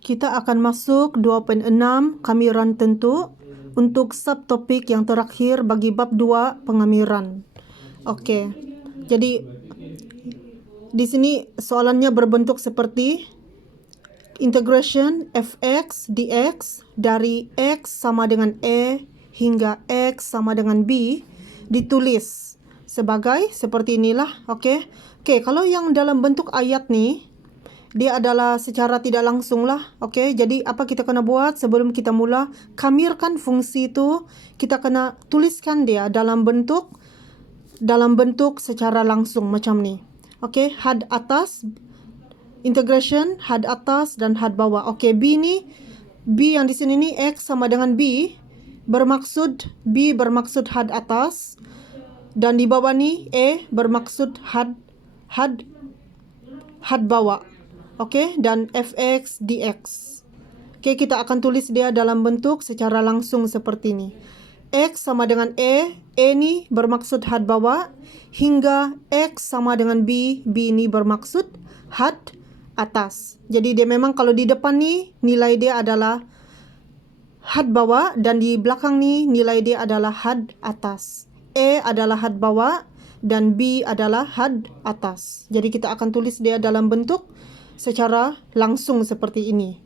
Kita akan masuk 2.6 kamiran tentu untuk subtopik yang terakhir bagi bab 2 pengamiran. Okey. Jadi di sini soalannya berbentuk seperti integration fx dx dari x sama dengan a hingga x sama dengan b ditulis sebagai seperti inilah. Okey. Okey, kalau yang dalam bentuk ayat ni dia adalah secara tidak langsung lah. Okey, jadi apa kita kena buat sebelum kita mula kamirkan fungsi itu, kita kena tuliskan dia dalam bentuk secara langsung macam ni. Okey, had atas integration had atas dan had bawah. Okey, b yang di sini ni x sama dengan b bermaksud had atas, dan di bawah ni a bermaksud had bawah. Okey, dan fx dx. Okey, kita akan tulis dia dalam bentuk secara langsung seperti ini. X sama dengan A ni bermaksud had bawah, hingga X sama dengan B ni bermaksud had atas. Jadi dia memang kalau di depan ni nilai dia adalah had bawah, dan di belakang ni nilai dia adalah had atas. A adalah had bawah dan B adalah had atas. Jadi kita akan tulis dia dalam bentuk secara langsung seperti ini.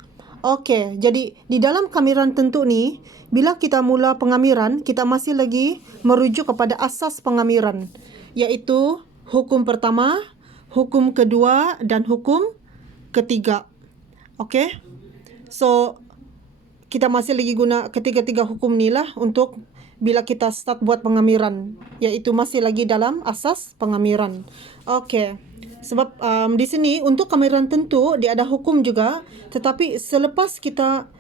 Okey, jadi di dalam kamiran tentu ni, bila kita mula pengamiran, kita masih lagi merujuk kepada asas pengamiran, iaitu hukum pertama, hukum kedua dan hukum ketiga. Okey. So kita masih lagi guna ketiga-tiga hukum ni lah untuk bila kita start buat pengamiran, iaitu masih lagi dalam asas pengamiran. Okey. Sebab di sini untuk kamiran tentu dia ada hukum juga, tetapi selepas kita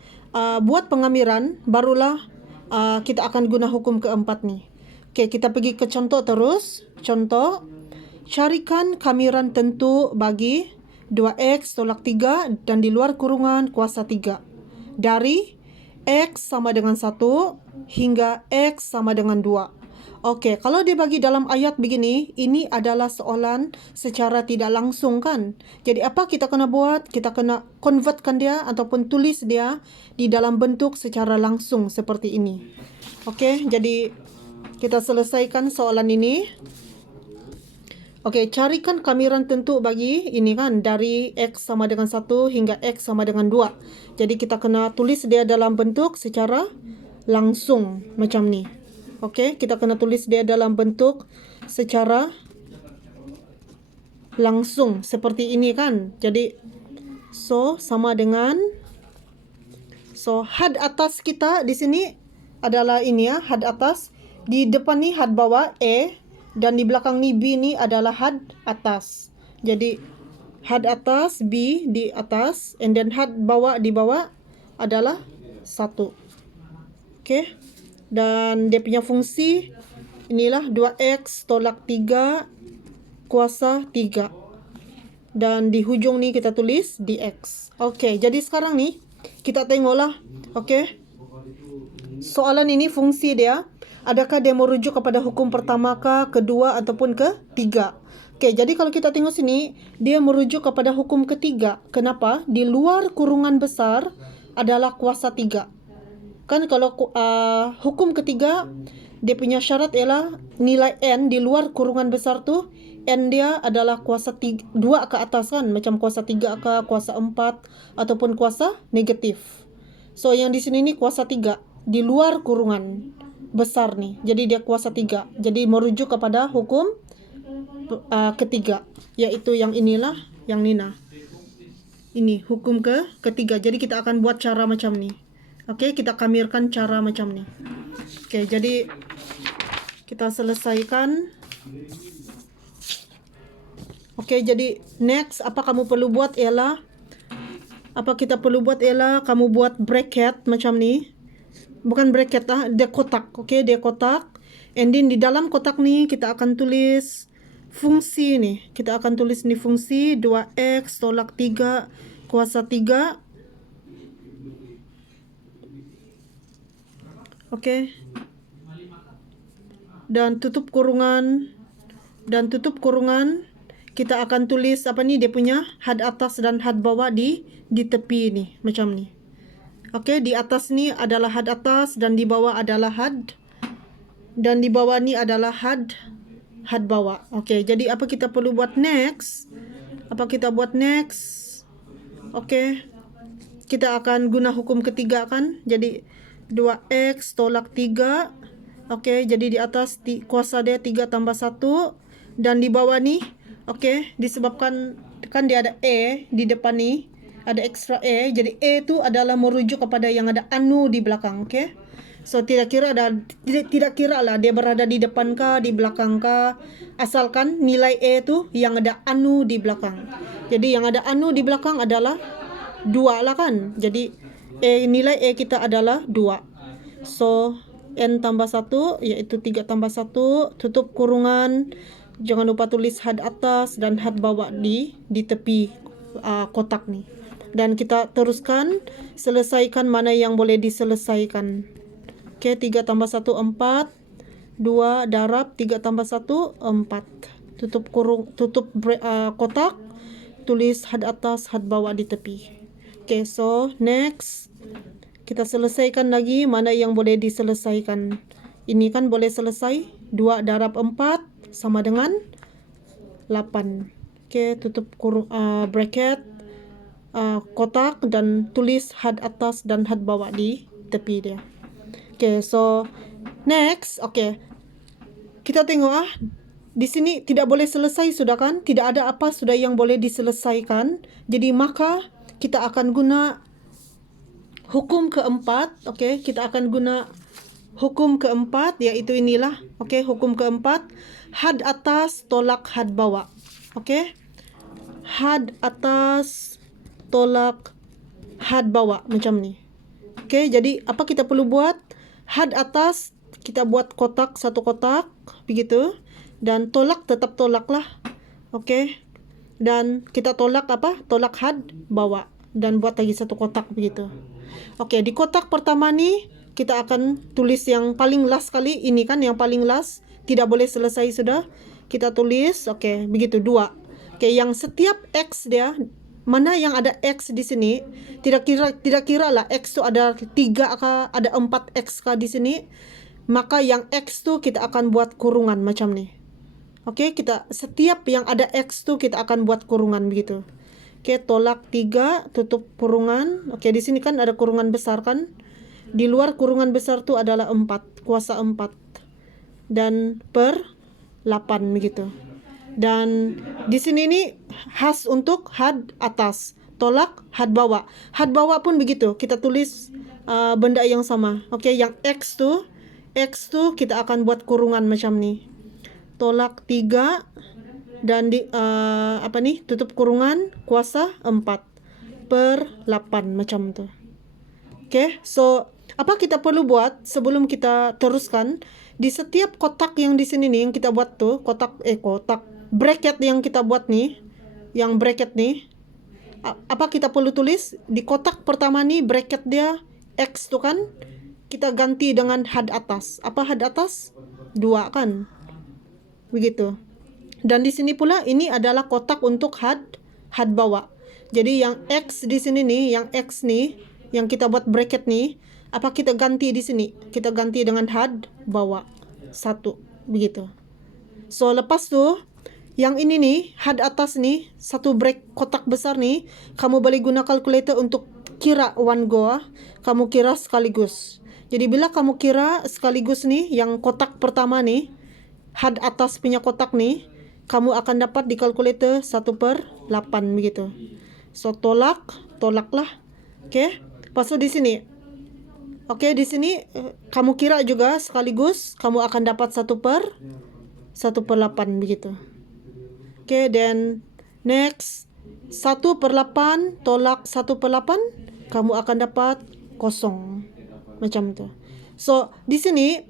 buat pengamiran barulah kita akan guna hukum keempat ni. Okey, kita pergi ke contoh terus. Contoh, carikan kamiran tentu bagi 2x tolak 3 dan di luar kurungan kuasa 3 dari x sama dengan 1 hingga x sama dengan 2. Okey, kalau dia bagi dalam ayat begini, ini adalah soalan secara tidak langsung kan. Jadi apa kita kena buat? Kita kena convertkan dia ataupun tulis dia di dalam bentuk secara langsung seperti ini. Okey, jadi kita selesaikan soalan ini. Okey, carikan kamiran tentu bagi ini kan, dari x sama dengan 1 hingga x sama dengan 2. Jadi kita kena tulis dia dalam bentuk secara langsung macam ni. Okey, kita kena tulis dia dalam bentuk secara langsung seperti ini kan. Jadi sama dengan had atas kita di sini adalah ini ya, had atas. Di depan ni had bawah A dan di belakang ni B ni adalah had atas. Jadi had atas B di atas, and then had bawah di bawah adalah 1. Okey. Dan dia punya fungsi inilah 2x tolak 3 kuasa 3. Dan di hujung ni kita tulis dx. Okey, jadi sekarang ni kita tengoklah. Okey. Soalan ini fungsi dia, adakah dia merujuk kepada hukum pertama kah, kedua ataupun ketiga? Okey, jadi kalau kita tengok sini, dia merujuk kepada hukum ketiga. Kenapa? Di luar kurungan besar adalah kuasa 3. Kan kalau hukum ketiga, dia punya syarat ialah nilai n di luar kurungan besar tu, n dia adalah kuasa 2 ke atas kan, macam kuasa 3 ke kuasa 4 ataupun kuasa negatif. So yang di sini ni kuasa 3 di luar kurungan besar ni, jadi dia kuasa 3. Jadi merujuk kepada hukum ketiga, iaitu yang inilah, yang Nina. Ini hukum ketiga. Jadi kita akan buat cara macam ni. Okey, kita kamirkan cara macam ni. Okey, jadi kita selesaikan. Okey, jadi next apa kamu perlu buat ialah, kamu buat bracket macam ni. Bukan bracket dia kotak. Okey, dia kotak. And then di dalam kotak ni kita akan tulis fungsi ni. Kita akan tulis ni fungsi 2x tolak 3 kuasa 3. Okey. Dan tutup kurungan. kita akan tulis apa nih, dia punya had atas dan had bawah di tepi nih, macam nih. Oke, di atas nih adalah had atas dan di bawah adalah had, dan di bawah nih adalah had bawah. Oke, jadi apa kita perlu buat next? Apa kita buat next? Oke, kita akan guna hukum ketiga kan. Jadi 2x tolak 3. Oke, jadi di atas kuasa dia 3 tambah 1. Dan di bawah nih, oke, disebabkan kan dia ada E di depan nih, ada ekstra E. Jadi E itu adalah merujuk kepada yang ada anu di belakang, oke. So tidak kira lah dia berada di depan kah, di belakang kah, asalkan nilai E itu yang ada anu di belakang. Jadi yang ada anu di belakang adalah 2 lah kan. Jadi nilai E kita adalah 2. So N tambah 1 yaitu 3 tambah 1, tutup kurungan. Jangan lupa tulis had atas dan had bawah di tepi kotak nih. Dan kita teruskan, selesaikan mana yang boleh diselesaikan. Oke, 3 tambah 1 4. 2 darab 3 tambah 1 4. Tutup kotak. Tulis had atas, had bawah di tepi. Oke, so next kita selesaikan lagi mana yang boleh diselesaikan. Ini kan boleh selesai. 2 darab 4 sama dengan 8. Oke, tutup bracket kotak dan tulis had atas dan had bawah di tepi dia. Oke, so next, oke. Kita tengok di sini tidak boleh selesai sudah kan? Tidak ada apa sudah yang boleh diselesaikan. Jadi maka kita akan guna hukum keempat. Oke, kita akan guna hukum keempat, yaitu inilah. Oke, hukum keempat, had atas tolak had bawah. Oke, had atas tolak had bawah macam ni. Oke, jadi apa kita perlu buat? Had atas kita buat kotak, satu kotak begitu, dan tolak tetap tolak lah. Oke, dan kita tolak apa? Tolak had bawah dan buat lagi satu kotak begitu. Oke, di kotak pertama nih kita akan tulis yang paling last kali. Ini kan yang paling last, tidak boleh selesai sudah. Kita tulis, oke, begitu 2. Oke, yang setiap X dia, mana yang ada X di sini, tidak kira lah X itu ada 3 kah, ada 4X kah di sini. Maka yang X tu kita akan buat kurungan macam ni. Oke, kita setiap yang ada X tu kita akan buat kurungan begitu. Oke, tolak 3, tutup kurungan. Oke, di sini kan ada kurungan besar kan. Di luar kurungan besar tu adalah 4, kuasa 4. Dan per 8 begitu. Dan di sini ni khas untuk had atas, tolak had bawah. Had bawah pun begitu. Kita tulis benda yang sama. Oke, yang X tu kita akan buat kurungan macam ni. Tolak 3 dan di tutup kurungan kuasa 4 per 8 macam tu. Oke, so apa kita perlu buat sebelum kita teruskan? Di setiap kotak yang di sini nih yang kita buat tuh, kotak bracket yang kita buat nih, yang bracket nih, apa kita perlu tulis? Di kotak pertama nih bracket dia X tuh kan, kita ganti dengan had atas. Apa had atas? 2 kan? Begitu. Dan di sini pula ini adalah kotak untuk had bawah. Jadi yang X di sini nih, yang X nih, yang kita buat bracket nih, apa kita ganti di sini? Kita ganti dengan had bawah 1 begitu. So lepas tu yang ini nih, had atas nih, satu kotak besar nih, kamu boleh guna kalkulator untuk kira one go. Kamu kira sekaligus. Jadi bila kamu kira sekaligus nih, yang kotak pertama nih, had atas punya kotak nih, kamu akan dapat di kalkulator 1 per 8 begitu. So tolaklah. Oke. Pasal di sini. Oke, di sini kamu kira juga sekaligus, kamu akan dapat 1 per 8 begitu. Oke, then next 1 per 8 tolak 1 per 8, kamu akan dapat 0 macam tu. So di sini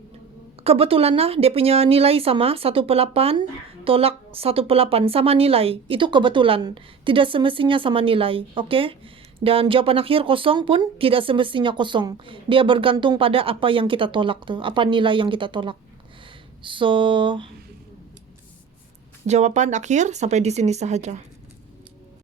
kebetulan lah dia punya nilai sama, 1 per 8 tolak 1 per 8 sama nilai. Itu kebetulan, tidak semestinya sama nilai. Oke. Dan jawapan akhir 0 pun tidak semestinya 0. Dia bergantung pada apa yang kita tolak tu, apa nilai yang kita tolak. So jawaban akhir sampai di sini sahaja.